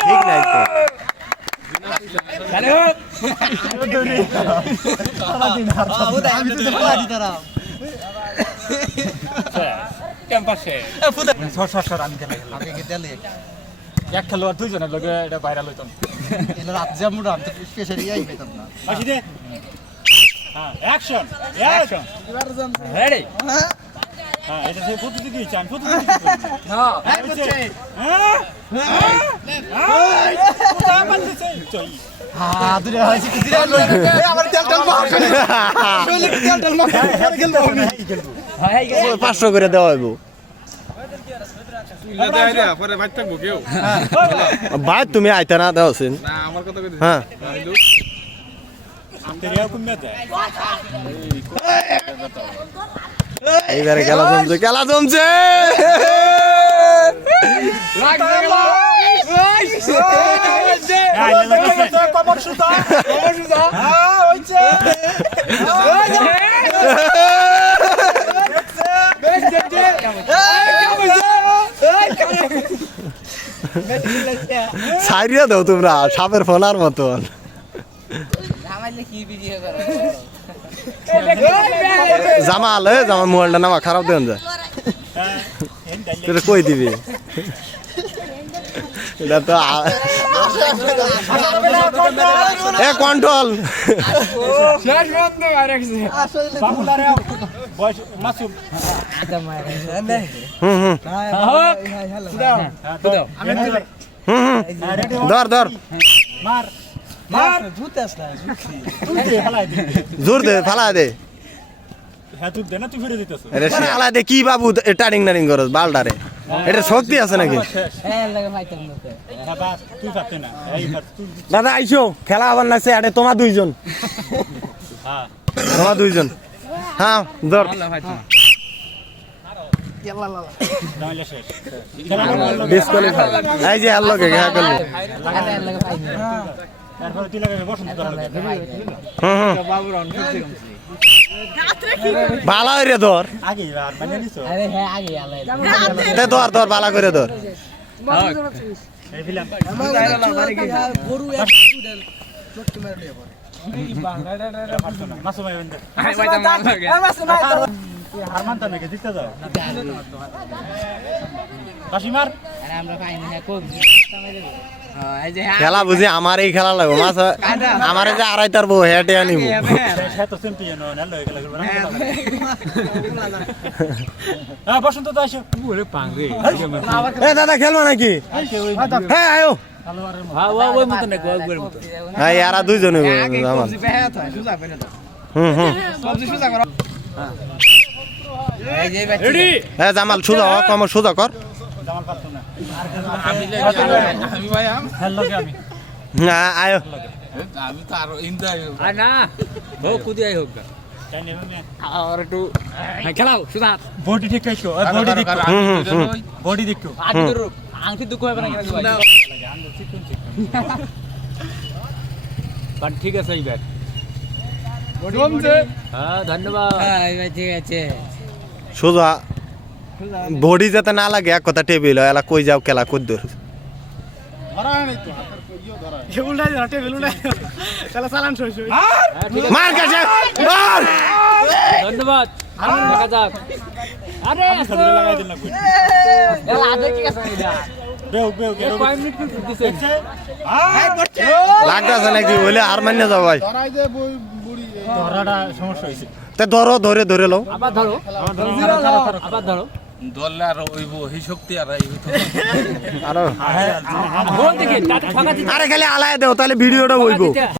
ঠিক নাই তো এক খেলোয়াড় দুইজনের লগে এটা ভাইরাল হইতাম রাত যেমন রাত স্পেশালি আই পেতাম না আসি দে হ্যাঁ অ্যাকশন অ্যাকশন রেডি হ্যাঁ এটা সে ফুটু দিই চান ফুটু দিই হ্যাঁ এক করছে হ্যাঁ ফুটা মারতেছে চই হ্যাঁ দুরে হইছে কি দিরা আমার তেল মার শৈলে তেল মার পরে খেলবো হ্যাঁ 500 করে দেওয়া হইব পরে ভাই থাকবো কেউ ভাই তুমি আইতা না দেওছেন না আমার কথা কই হ্যাঁ তেরিয়া কমে যায় এইবারে খেলা জমছে কবর সুতা হ্যাঁ হইছে সাইরিয়া দাও তোমরা সাপের ফোনার মতন জামাল জামাল মোবাইলটা নামা খারাপ দেন যায় কই দিবি এটা তো এ কন্ট্রোল ধর ধর জোর দে ফালা দে ফালা দে কি বাবু টারিং নারিং করস বালটারে এটা শক্তি আছে নাকি দাদা আইসো খেলা আবার লাগছে আরে তোমার দুইজন হ্যাঁ ধর এই যে আল্লাহ কে খেলা করলো ভালো রে ধর ধর ধর ভালো করে ধর খেলা বুঝি আমার এই খেলা লাগবো মাছ আমার যে আড়াইটার বউ হেঁটে আনিব দাদা খেলবা নাকি হ্যাঁ আয়ো হ্যাঁ এরা দুইজন হ্যাঁ জামাল সোজা কমর সোজা কর আয়ো আমি তো আরো ইনজয় না হোক কুদি আই হোক আর একটু খেলাও সুদা বডি ঠিক রাখো বডি দেখো আংটি দুঃখ হবে না বাট ঠিক আছে এইবার হ্যাঁ ধন্যবাদ ঠিক আছে সোজা বডি যাতে না লাগে এক কথা টেবিল এলা কই যাও খেলা কই দূর মার কাছে মার ধন্যবাদ দেখা যাক আরে লাগাই দিন না এলা আদে কি আছে এটা কয় মিনিট দিছে লাগতাছে নাকি বলে আর মান্য যাও ভাই ধরাটা সমস্যা হইছে তে ধরো ধরে ধরে লও আবার ধরো আবার ধরো দললে আর ওইব এই শক্তি আর এই আরে বল দেখি তাতে ফাঁকা দিতে আরে খালি আলায় দাও তাহলে ভিডিওটা হইবো